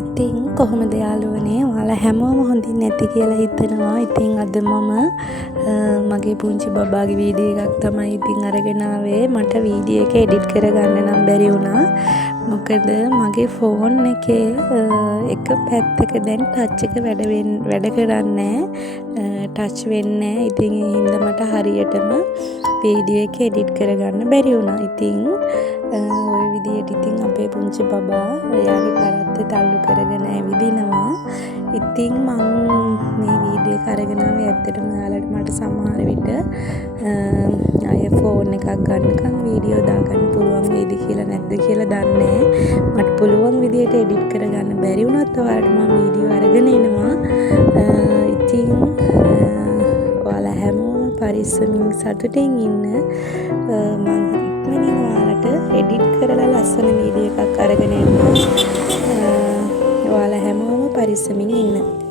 ඉතින් කොහොමද යාළුවනේ ඔයාලා හැමෝම හොඳින් නැති කියලා හිතනවා. ඉතින් අද මම මගේ පුංචි බබාගේ වීඩියෝ එකක් තමයි ඉතින් අරගෙන ආවේ. මට වීඩියෝ එක එඩිට් කරගන්න නම් බැරි වුණා. මොකද මගේ ෆෝන් එකේ එක පැත්තක දැන් ටච් එක වැඩ කරන්නේ ටච් වෙන්නේ. ඉතින් ඒ හින්දා මට හරියටම වීඩියෝ එක එඩිට් කරගන්න බැරි වුණා. ඉතින් ওই විදියට ඉතින් අපේ පුංචි බබා එයාගේ කරත්ත තල්ලු කරගෙන ඇවිදිනවා. ඉතින් මම මේ වීඩියෝ එක අරගෙන ආවේ ඇත්තටම ඔයාලට මට සමහර විට අය ෆෝන් එකක් ගන්නකම් වීඩියෝ දාගන්න පුළුවන් වේද කියලා නැද්ද කියලා දන්නේ නැහැ. මට පුළුවන් විදියට එඩිට් කරගන්න බැරි වුණත් ඔයාලට මම වීඩියෝ අරගෙන එනවා. ඉතින් ඔයාලා හැමෝම පරිස්සමින් සතුටින් ඉන්න. මම ඉක්මනින් ඔයාලට එඩිට් කරලා ලස්සන වීඩියෝ එකක් අරගෙන එනවා. ඔයාලා හැමෝම පරිස්සමින් ඉන්න.